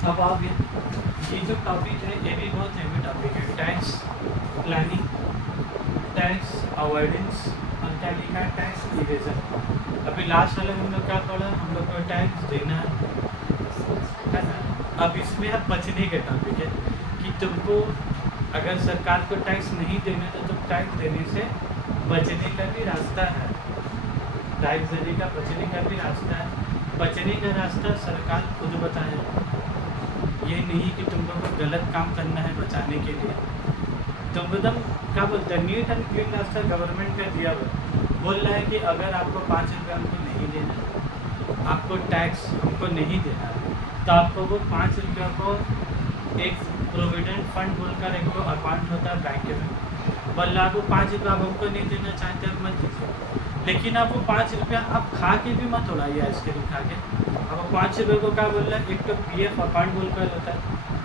अब आप ये जो टॉपिक है ये भी बहुत हेवी टॉपिक है, टैक्स प्लानिंग, टैक्स अवॉइडेंस और क्या लिखा है, टैक्स इवेजन। अभी लास्ट वाले में हम लोग क्या पढ़ा, हम लोग को टैक्स देना है ना। अब इसमें अब बचने के टॉपिक है कि तुमको अगर सरकार को टैक्स नहीं देना तो तुम टैक्स देने से बचने का भी रास्ता है, टैक्स देने का बचने का भी रास्ता है। बचने का रास्ता सरकार खुद बताए, ये नहीं कि तुमको कोई गलत काम करना है बचाने के लिए। तुम एकदम क्या बोलते हैं, नीट एंड क्लीन रास्ता गवर्नमेंट का दिया हुआ, बोल रहा है कि अगर आपको 5 रुपये हमको नहीं देना, आपको टैक्स हमको नहीं देना, तो आपको वो 5 रुपये को एक प्रोविडेंट फंड बोलकर एक तो अकाउंट होता है बैंक में, बोल रहा आपको 5 रुपये आप हमको नहीं देना चाहते आप मत दीजिए, लेकिन आप वो 5 रुपया आप खा के भी मत उड़ाइए आइसक्रीम खा के। अब 5 रुपये को क्या बोल रहा है, एक तो PF अकाउंट बोलकर होता है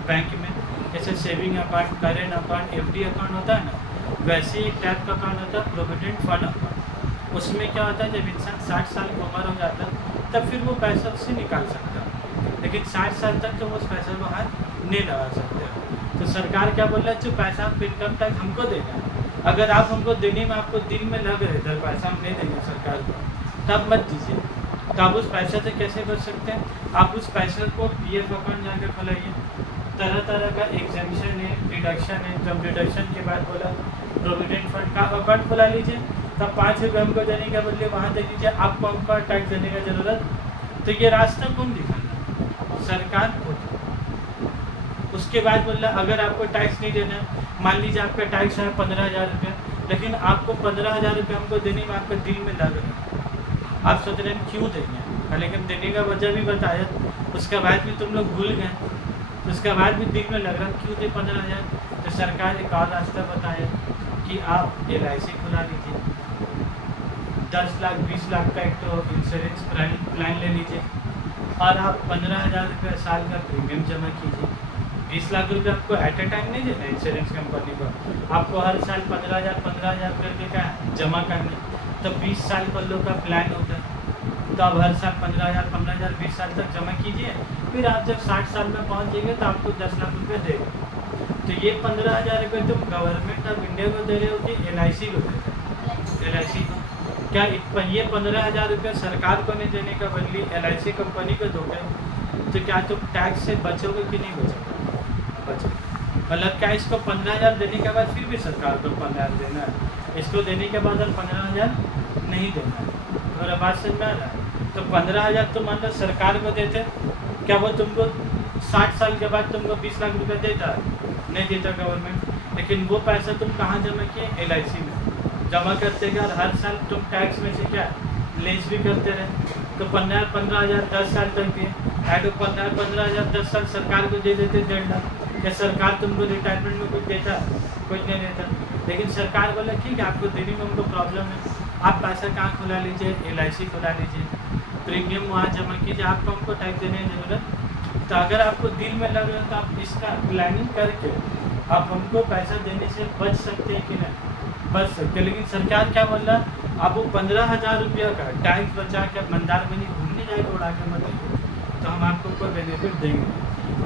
बैंक में, जैसे saving account, current account, FD account होता है ना, वैसे ही एक टाइप का अकाउंट होता है प्रोविडेंट फंड अकाउंट। उसमें क्या होता है, जब इंसान 60 साल की उम्र हो जाता है तब फिर वो पैसा उससे निकाल सकता है, लेकिन 60 साल तक तो उस पैसे को हाथ नहीं लगा सकते। तो सरकार क्या बोल रहा है, जो पैसा आप इनकम टैक्स हमको देना है, अगर आप हमको देने में आपको दिल में लग रहे थे पैसा हम नहीं देंगे सरकार को, तब मत दीजिए। तो आप उस पैसे से कैसे बच सकते हैं, आप उस पैसे को PF अकाउंट जाकर खोलाइए, तरह तरह का एग्जेम्पशन है, डिडक्शन है, जब डिडक्शन के बाद बोला प्रोविडेंट फंड का अकाउंट खुला लीजिए, तब 5 रुपये हमको देने के बदले वहाँ दे दीजिए, आपको हमको टैक्स देने का ज़रूरत। तो ये रास्ता कौन दिखाना, सरकार को। उसके बाद बोल रहा अगर आपको टैक्स नहीं देना, मान लीजिए आपका टैक्स है 15,000 रुपये, लेकिन आपको 15,000 रुपये हमको देने में आपका दिल में लग रहा है, आप सोच रहे हैं क्यों देंगे, लेकिन देने का वजह भी बताया, उसके बाद भी तुम लोग भूल गए, उसके बाद भी दिल में लग रहा क्यों दे 15,000। तो सरकार एक और रास्ता बताया कि आप LIC खुला लीजिए, 10 लाख 20 लाख का एक तो इंश्योरेंस प्लान ले लीजिए, और आप 15,000 रुपये साल का प्रीमियम जमा कीजिए। 20 लाख रुपये आपको एट ए टाइम नहीं देना इंश्योरेंस कंपनी को, आपको हर साल 15,000 करके क्या जमा करना, तो 20 साल पल्लों का प्लान होता है, तो आप हर साल 15,000 20 साल तक जमा कीजिए, फिर आप जब 60 साल में पहुँच जाएंगे तो आपको 10 लाख रुपये देगा। तो ये 15,000 रुपये तुम गवर्नमेंट ऑफ इंडिया को दे रहे हो कि LIC को दे रहे हो, LIC को क्या ये 15,000 रुपये सरकार को नहीं देने का बदली LIC कंपनी को दोगे, तो क्या तुम टैक्स से बचोगे कि नहीं बचोगे, बचो। मतलब क्या इसको 15,000 देने के बाद फिर भी सरकार को 15,000 देना है, इसको देने के बाद 15,000 नहीं देना है, और बात समझ में आ रहा है। तो 15,000 तो मान लो सरकार को देते, क्या वो तुमको 60 साल के बाद तुमको 20 लाख रुपये देता है, नहीं देता गवर्नमेंट, लेकिन वो पैसा तुम कहाँ जमा किए, LIC में जमा करते गए, और हर साल तुम टैक्स में से क्या लेस भी करते रहे, तो 15,000 10 साल तक दिए, ऐड 15,000 10 साल सरकार को दे देते 1.5 लाख। क्या सरकार तुमको रिटायरमेंट में कुछ देता, कुछ नहीं देता, लेकिन सरकार बोला ठीक है आपको देने में हमको प्रॉब्लम है, आप पैसा कहाँ खुला लीजिए, LIC खुला लीजिए, प्रीमियम वहाँ जमा कीजिए, आपको हमको टैक्स देने की ज़रूरत। तो अगर आपको दिल में लग रहा है तो आप इसका प्लानिंग करके आप हमको पैसा देने से बच सकते हैं कि नहीं, बच सकते। लेकिन सरकार क्या बोल रहा है, आप वो 15,000 रुपया का टैक्स बचा के मंदारमनी घूमने जाएगा उड़ा के मत आइए, तो हम आपको कोई बेनिफिट देंगे।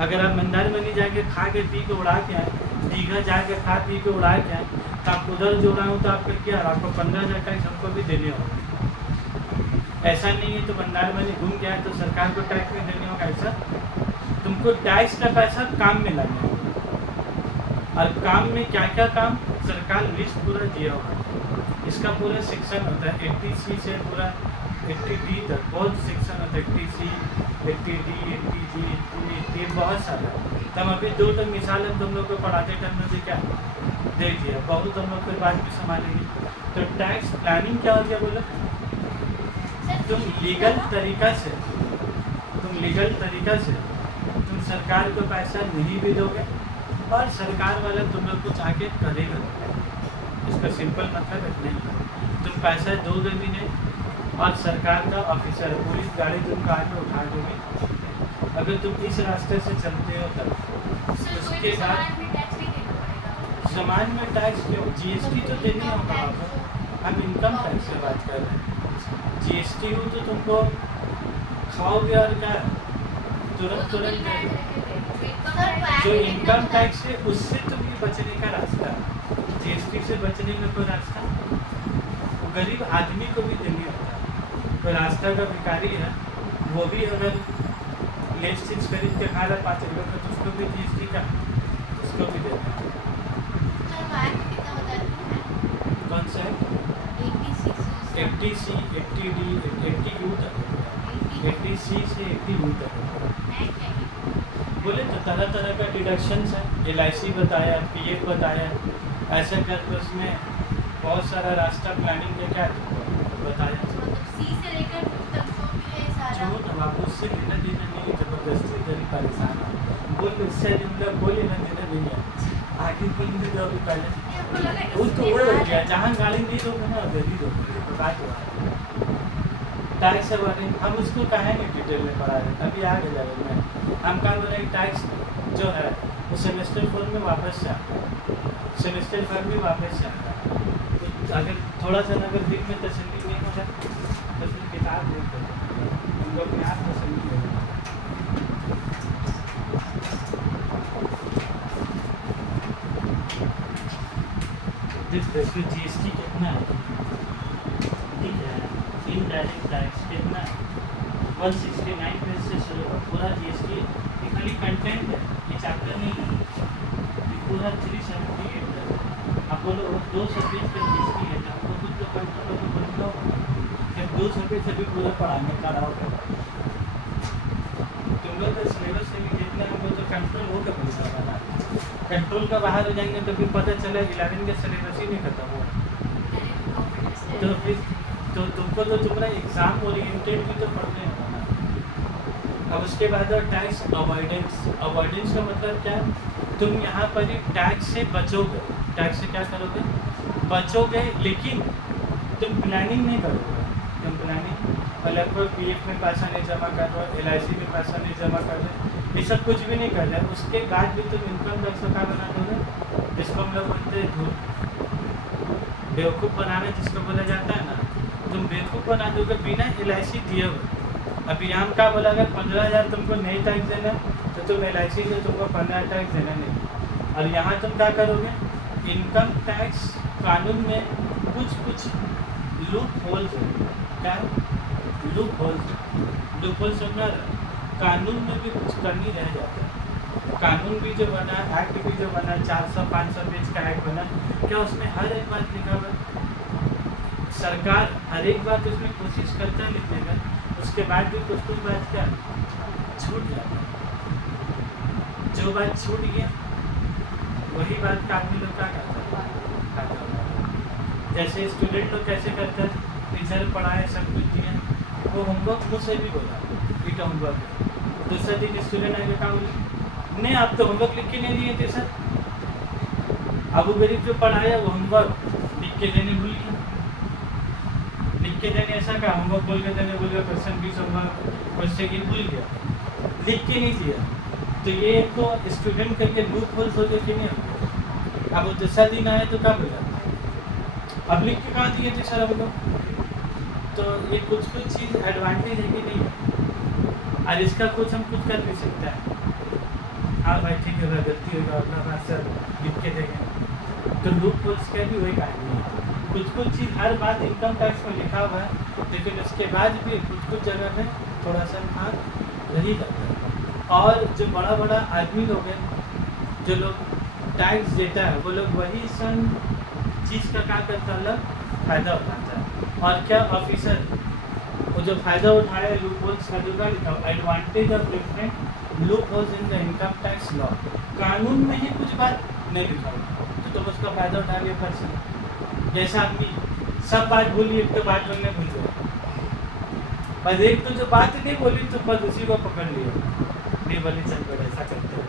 अगर आप मंदारमनी जाके खा के पी के उड़ा के आए, दीघा जाके खा पी के उड़ा के आए, तो आप उधर जो उड़ाऊँ तो आपका क्या, आपको 15,000 टैक्स हमको भी देने होगा। ऐसा नहीं है तो मंदारमनी घूम गया तो सरकार को टैक्स में देने होगा, ऐसा तुमको टैक्स का पैसा काम में लाना है, और काम में क्या क्या काम सरकार लिस्ट पूरा दिया होगा, इसका पूरा सेक्शन होता है 80C से पूरा 80D तक, बहुत सेक्शन होता है 80C 80D 80G 80 बहुत सारा। तो हम अभी 2 मिसाल हम तुम लोग को पढ़ाते टाइम में क्या दे दिया, बहुत हम लोग कोई बात भी संभालेंगे। तो टैक्स प्लानिंग क्या होती है बोलो, तुम लीगल तरीका से तुम सरकार को पैसा नहीं भी दोगे, और सरकार वाला तुम लोग कुछ आके करेगा, इसका सिंपल मतलब इतना ही, तुम पैसा दोगे भी नहीं, और सरकार का ऑफिसर पुलिस गाड़ी तुमको आके उठा दोगे अगर तुम इस रास्ते से चलते हो तब। उसके बाद सामान में टैक्स क्यों, GST तो देनी होगा आपको, हम इनकम टैक्स से बात कर रहे हैं। GST हो तो तुमको खाओगे और क्या तुरंत जो इनकम टैक्स है उससे तुम ये बचने का रास्ता, जीएसटी से बचने का कोई रास्ता गरीब आदमी को भी देनी होता है। कोई रास्ता का भिखारी है, वो भी अगर लेस चीज खरीद के खा रहा 5 रुपये का तो उसको भी जीएसटी का उसको भी देना है। कौन सा है? 80C 80D 80U तक, 80C से 80U तक बोले तो तरह तरह का डिडक्शंस है। LIC बताया, PF बताया, ऐसे करके उसमें बहुत सारा रास्ता प्लानिंग के क्या बताया। जो अब उससे लेना देना नहीं, जबरदस्ती करी परेशान बोल, उससे जुमला बोले ना देना नहीं है, आगे बोलेंगे जो अभी पहले वो तो वो हो गया, जहाँ गाली नहीं दोगे ना उधर ही दोगे, तो बात हुआ। टैक्स के बारे में हम उसको कहें नहीं डिटेल में पढ़ा रहे, अभी आगे जाएगा मैं हम कहा बोले टैक्स जो है वो सेमेस्टर 4 में वापस से आता है, सेमेस्टर 5 में वापस से आता है। तो अगर थोड़ा सा अगर दिल में तसल्ली नहीं हो जाए तो फिर किताब नहीं पढ़ते, हम लोग में आप तसल्ली नहीं होगा। देखो GST कितना है, ठीक है, इनडायरेक्ट टैक्स कितना 169 पेज से शुरू हो, पूरा GST ये खाली कंटेंट है, ये चैप्टर नहीं है, ये पूरा 378 है। आप बोलो 200 पेज का GST है, आपको कुछ तो कंट्रोल तो बन लो, जब 200 पेज से भी पूरा पढ़ाने का रहा होगा तुम लोग का सिलेबस से भी जितना हम लोग तो कंट्रोल हो के बन रहा है, कंट्रोल का बाहर हो जाएंगे तो फिर पता चला 11 का सिलेबस ही नहीं खत्म हुआ, तो फिर तो तुमको तो तुम्हारा एग्जाम ओरिएंटेड भी तो पढ़ने होगा ना। अब उसके बाद टैक्स अवॉइडेंस, अवॉइडेंस का मतलब क्या है, तुम यहाँ पर ही टैक्स से बचोगे, टैक्स से क्या करोगे, बचोगे, लेकिन तुम प्लानिंग नहीं करोगे, तुम प्लानिंग मतलब कोई PF में पैसा नहीं जमा कर रहे हो, LIC में पैसा नहीं जमा कर रहे, ये सब कुछ भी नहीं कर रहे, उसके बाद भी तुम इनकम टैक्स का बना दोगे, जिसको हम लोग बोलते हैं बेवकूफ़ बनाना, जिसको बोला जाता है ना, तुम बेवकूफ़ बना दोगे बिना LIC दिए हुए। अभी हम क्या बोला, अगर 15,000 तुमको नहीं टैक्स देना तो तुम LIC से तुमको 15 टैक्स देना नहीं, और यहाँ तुम क्या करोगे, इनकम टैक्स कानून में कुछ लूप होल्स है, क्या लूप होल्स सुनना, कानून में भी कुछ कमी रह जाता है। कानून भी जो बना, एक्ट भी जो बना, 400-500 पेज का एक्ट बना, क्या उसमें हर एक बात लिखा हुआ, सरकार हर एक बात उसमें कोशिश करता है लिखने का, उसके बाद भी कुछ बात क्या छूट जाता है, जो बात छूट गया वही बात का आदमी लोग क्या करता है, जैसे स्टूडेंट लोग कैसे करते हैं, टीचर पढ़ाए सब कुछ दिया, वो होमवर्क मुझसे भी बोला ठीक है होमवर्क, दूसरा दिन स्टूडेंट आएगा क्या बोले, नहीं आप तो होमवर्क लिख के नहीं दिए थे सर, अबू गरीब जो पढ़ाया वो होमवर्क लिख के देने भूल गया, लिख के देने ऐसा क्या, होमवर्क बोल के देने बोल गया, क्वेश्चन 20 होमवर्क क्वेश्चन की भूल गया, लिख के नहीं दिया, तो ये तो स्टूडेंट करके लूप होल्स हो गए कि नहीं होते। अब वो दूसरा दिन आया तो क्या बोला, अब लिख के कहाँ दिए थे सर अब लोग, तो ये कुछ चीज़ एडवांटेज है कि नहीं है, और इसका कुछ हम कुछ कर भी सकते हैं, हाँ भाई ठीक है, अगर गलती होगा अपना बात सर लिख के देंगे, तो लूप होल्स का भी वही कहानी है, कुछ चीज़ हर बात इनकम टैक्स में लिखा हुआ है, लेकिन उसके बाद भी कुछ जगह में थोड़ा सा हाँ रही जाता है। और जो बड़ा आदमी लोग हैं, जो लोग टैक्स देता है, वो लोग वही सन चीज़ का क्या करता है, फ़ायदा उठाता है, और क्या ऑफिसर वो जो फ़ायदा उठाया लूप होल्स का जो लिखा advantage of different loop holes in the income tax law, कानून में ही कुछ बात नहीं लिखा हुआ तो तुम उसका फ़ायदा उठा लिया पर्सन, जैसा आदमी सब बात बोली, एक तो बात बोलने भूल गया, बस एक तो जो बात नहीं बोली तो बस उसी को पकड़ लिया, नहीं बोली चल बड़ा ऐसा करते हैं,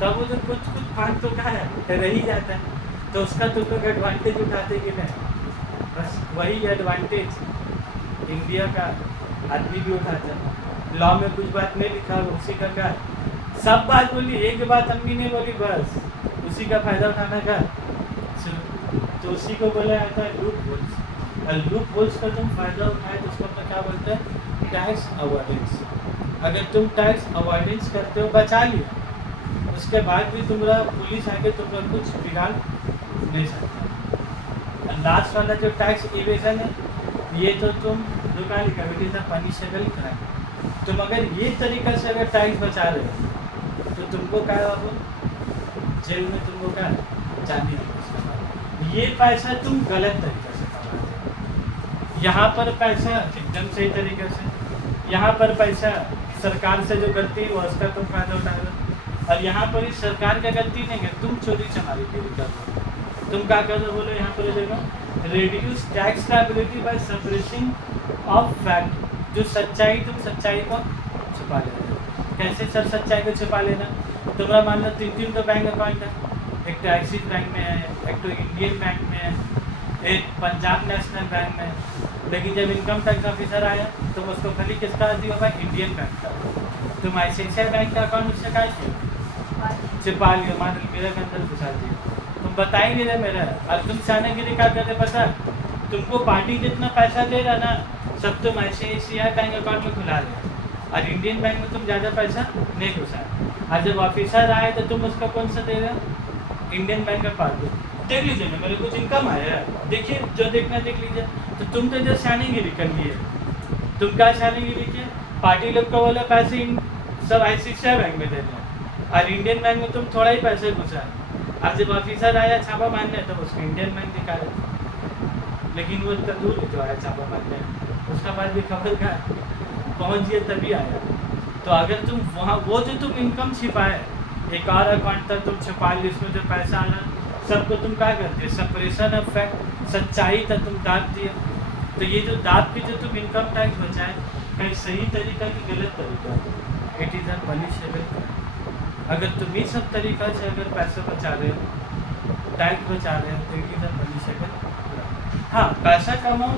तब वो जो कुछ फांट तो क्या है रह ही जाता है, तो उसका तो लोग एडवांटेज उठाते कि नहीं, बस वही एडवांटेज इंडिया का आदमी भी उठाता है। लॉ में कुछ बात नहीं लिखा, उसी का क्या सब बात बोली, एक बात अम्मी ने बोली, बस उसी का फ़ायदा उठाना का, तो उसी को बोला जाता है लूप होल्स, और लूप होल्स का तुम फ़ायदा उठाए तो उसको अपना क्या बोलते हैं, टैक्स अवॉइडेंस। अगर तुम टैक्स अवॉइडेंस करते हो, बचा लिया, उसके बाद भी तुम्हारा पुलिस आके तुम्हारा कुछ बिगाड़ नहीं सकता। लास्ट वाला जो टैक्स इवेजन है, ये तो तुम दुकान कमेटी से पनिशेबल कराएंगे। तुम अगर ये तरीका से अगर टैक्स बचा रहे हो तो तुमको क्या बाबू, जेल में तुमको क्या जानी है। ये पैसा तुम गलत तरीके से कमा रहे हो। यहाँ पर पैसा एकदम सही तरीके से, यहाँ पर पैसा सरकार से जो गलती है उसका तुम फायदा उठा रहे हो, और यहाँ पर इस सरकार का गलती नहीं है, तुम चोरी चमारी कर रहे हो। तुम क्या कर रहे हो बोलो, यहाँ पर देखो, reduce tax liability by suppressing of fact, जो सच्चाई, तुम सच्चाई को छुपा ले रहे हो। कैसे सर सच्चाई को छुपा लेना? तुम्हारा मान लो 3 तो बैंक अकाउंट है, एक तो एक्सिस बैंक में है, एक तो इंडियन बैंक में है, एक पंजाब नेशनल बैंक में है। लेकिन जब इनकम टैक्स ऑफिसर आया तो उसको खाली किसका दिया होगा? इंडियन बैंक का। तुम ICICI बैंक का अकाउंट उससे क्या किया? छुपा लिया, मान लो मेरे के अंदर घुसा दिया। तुम बता ही नहीं रहे मेरा, और तुम चाहने के लिए क्या करते पता? तुमको पार्टी जितना पैसा दे रहा ना, सब तुम ICICI बैंक अकाउंट में खुला रहे, और इंडियन बैंक में तुम ज़्यादा पैसा नहीं घुसा। और जब ऑफिसर आए तो तुम उसका कौन सा दे रहे हो? इंडियन बैंक का पासबुक। देख लीजिए ना, मेरे कुछ इनकम आया है, देखिए जो देखना देख लीजिए। तो तुम तो जो शानीगिरी कर लिए, तुम क्या शानीगिरी किए? पार्टी लोग को बोला पैसे इन सब ICICI बैंक में देने, और इंडियन बैंक में तुम थोड़ा ही पैसे घुसा। और जब ऑफिसर आया छापा मारने तो उसको इंडियन बैंक दिखा रहे, लेकिन वो इतना दूर जो आया छापा मारने, उसका बाद भी खबर का पहुँचिए तभी आया। तो अगर तुम वहाँ वो जो तुम इनकम छिपाए, एक और अकाउंट तक तुम छुपा ली, उसमें जो पैसा आना सबको तुम क्या करते? सप्रेशन ऑफ फैक्ट, सच्चाई तक तुम दाब दिए। तो ये जो दाब के जो तुम इनकम टैक्स बचाए, कहीं सही तरीका कि गलत तरीका, इट इज़ अ पनिशेबल। अगर तुम ही सब तरीका से अगर पैसे बचा रहे हो, टैक्स बचा रहे हो, तो इट इज़ अ पनिशेबल। हाँ, पैसा कमाओ,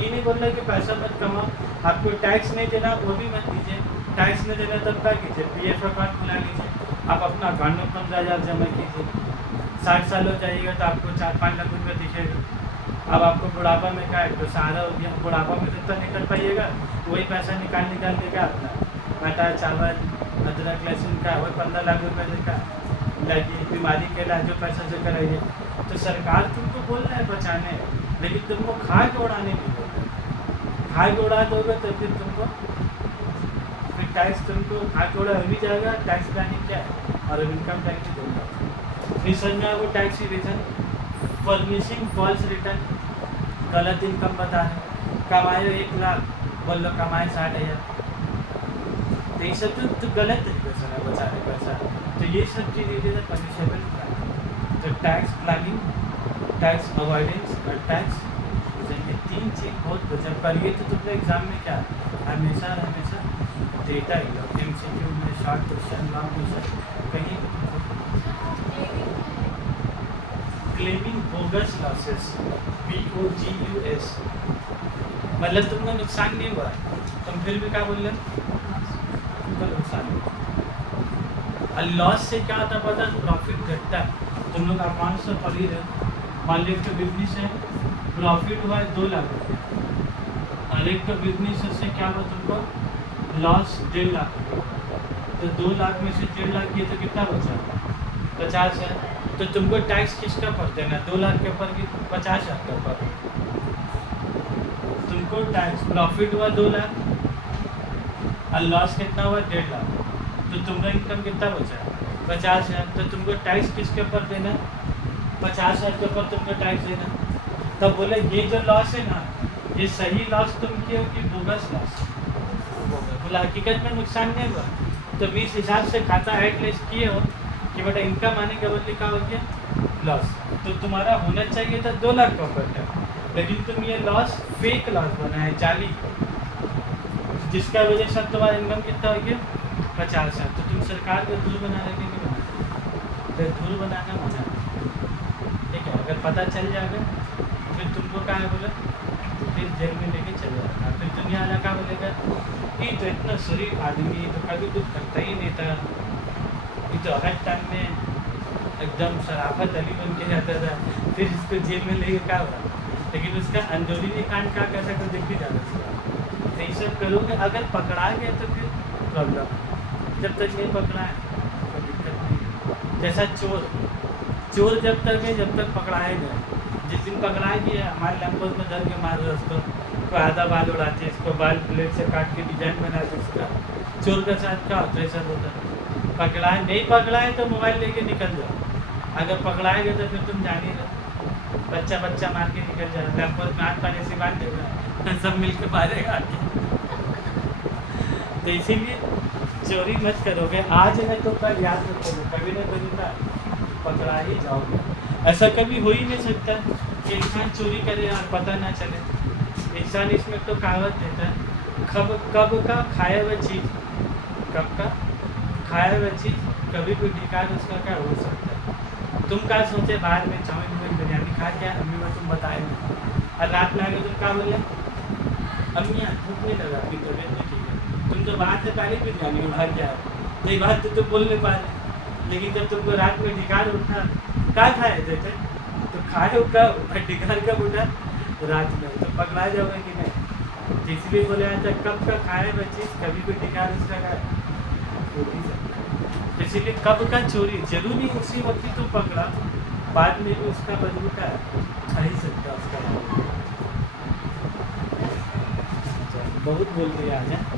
ये नहीं बोल रहा कि पैसा मत कमाओ। आपको टैक्स नहीं देना वो भी मत दीजिए, टैक्स नहीं देना तब क्या कीजिए? PF अकाउंट खुला लीजिए, आप अपना अकाउंट में 15,000 जमा कीजिए। 60 साल हो जाइएगा तो आपको 4-5 लाख रुपये दिखेगा। अब आपको बुढ़ापा में क्या है, तो सहारा हो गया, बुढ़ापा में जितना निकल पाइएगा वही पैसा निकाल देगा अपना आटा चावल अदरक लहसुन का, वही 15 लाख रुपये देगा, लगी बीमारी के इलाज जो पैसा से कराइए। तो सरकार तुमको बोल रहा है बचाने, लेकिन तुमको खा के उड़ाने नहीं बोल रहे। खा के उड़ा दोगे तो फिर तुमको फिर टैक्स तुमको खा के उड़ा भी जाएगा। टैक्स प्लानिंग क्या है, और इनकम टैक्स ही देगा। फिर समझ में आपको tax evasion, furnishing false return, गलत इनकम बताना, कमाए 1 लाख बोल लो कमाए 60,000, तो ये सब तो गलत तरीके से ना बचा रहे पैसा। तो ये सब चीज़ it is a punishable crime. तो टैक्स प्लानिंग, टैक्स अवॉइडेंस और टैक्स, ये 3 चीज़ बहुत गजब पर। ये तो तुमने एग्जाम में क्या हमेशा देता ही हो, MCQ में शॉर्ट क्वेश्चन, लॉन्ग क्वेश्चन, कहीं क्लेमिंग बोगस लॉसेस, BOGUS, मतलब तुमको नुकसान नहीं हुआ, तुम फिर भी क्या बोल रहे? तुमको नुकसान हुआ। और लॉस से क्या होता है पता? प्रॉफिट घटता है। तुम लोग अकाउंट से पढ़ ही रहे, मान लो एक बिजनेस है, प्रॉफिट हुआ है 2 लाख रुपये, और एक तो बिजनेस से क्या हुआ तुमको लॉस 1.5 लाख रुपये। तो 2 लाख में से 1.5 लाख किए तो कितना बचा? 50 है। तो तुमको टैक्स किसका पर देना? 2 लाख के ऊपर कि 50,000 के ऊपर? तुमको टैक्स प्रॉफिट हुआ 2 लाख और लॉस कितना हुआ? 1.5 लाख। तो तुम्हारा इनकम कितना बचा? 50,000। तो तुमको टैक्स किसके ऊपर देना? 50,000 के ऊपर तुमको टैक्स देना। तब बोले ये जो लॉस है ना, ये सही लॉस तुम किए हो कि बोगस लॉस? बोला हकीकत में नुकसान नहीं हुआ। तो 20 हिसाब से खाता एटलीस्ट किए हो कि बेटा इनकम आने के बदले क्या हो गया? लॉस। तो तुम्हारा होना चाहिए था 2 लाख प्रॉफिट है, लेकिन तुम ये लॉस फेक लॉस बना है, जाली, जिसका वजह से तुम्हारा इनकम कितना हो गया? 50,000। तो तुम सरकार को धूल बना रहे कि नहीं बना? तो धूल बनाना मना, ठीक है। अगर पता चल जाएगा फिर तुमको क्या है बोले, फिर जेल में लेके चले जाना। फिर दुनिया वाला क्या बोलेगा, ये तो इतना शरीफ आदमी, तो कभी कुछ करता ही नहीं था, ये तो हर टाइम में एकदम शराफत अली बन के जाता था, फिर इसको जेल में लेके क्या हुआ? लेकिन उसका अंदरूनी कांड क्या कर सकते दिख भी जाता था। तो ये सब करोगे, अगर पकड़ा गया तो फिर प्रॉब्लम, जब तक नहीं पकड़ा है तो दिक्कत नहीं है। जैसा चोर जब तक है जब तक पकड़ाए गए, जिस दिन पकड़ाए गए हमारे लैंपस में धर के मार रहे उसको, कोई आधा बाल उड़ाते इसको, बाल प्लेट से काट के डिजाइन बनाते उसका। चोर का साथ क्या होता है, ऐसा होता है पकड़ाए, नहीं पकड़ाए तो मोबाइल लेके निकल जाओ, अगर पकड़ाएंगे तो फिर तुम जानिए बच्चा मार के निकल जाए, लैंपस में हाथ पानी से बांध देगा, सब मिल के मारेगा आके। तो इसीलिए चोरी मत करोगे, आज नहीं तो कल याद रखोगे, कभी ना कभी ना पकड़ा ही जाओगे। ऐसा कभी हो ही नहीं सकता कि इंसान चोरी करे और पता ना चले। इंसान इसमें तो कहावत देता है, कब का खाया हुआ चीज़, कब का खाया हुआ चीज़ कभी भी धिकार उसका क्या हो सकता है। तुम क्या सोचे बाहर में चाउमीन बिरयानी खा क्या अम्मी में तुम बताए नहीं, और रात में आगे तुम क्या बोले अम्मी भूख नहीं लगा, आपकी तबीयत नहीं ठीक है, तुम तो बाहर से पहले बिरयानी में भाग गया, यही बात तो तुम बोल नहीं पा रहे। लेकिन जब तुमको रात में ढिकार उठा, क्या खाए थे तो खाए कब, ढिकार कब उठा रात में, तो पकड़ा जाओगे कि नहीं। जिस भी बोले था कब का खाए वह चीज़ कभी भी ढिकार उसका खाए हो नहीं सकता। इसीलिए कब का चोरी जरूरी उसी वक्त ही तुम पकड़ा, बाद में भी उसका बदलू का खा ही सकता उसका। बहुत बोल दिया आज।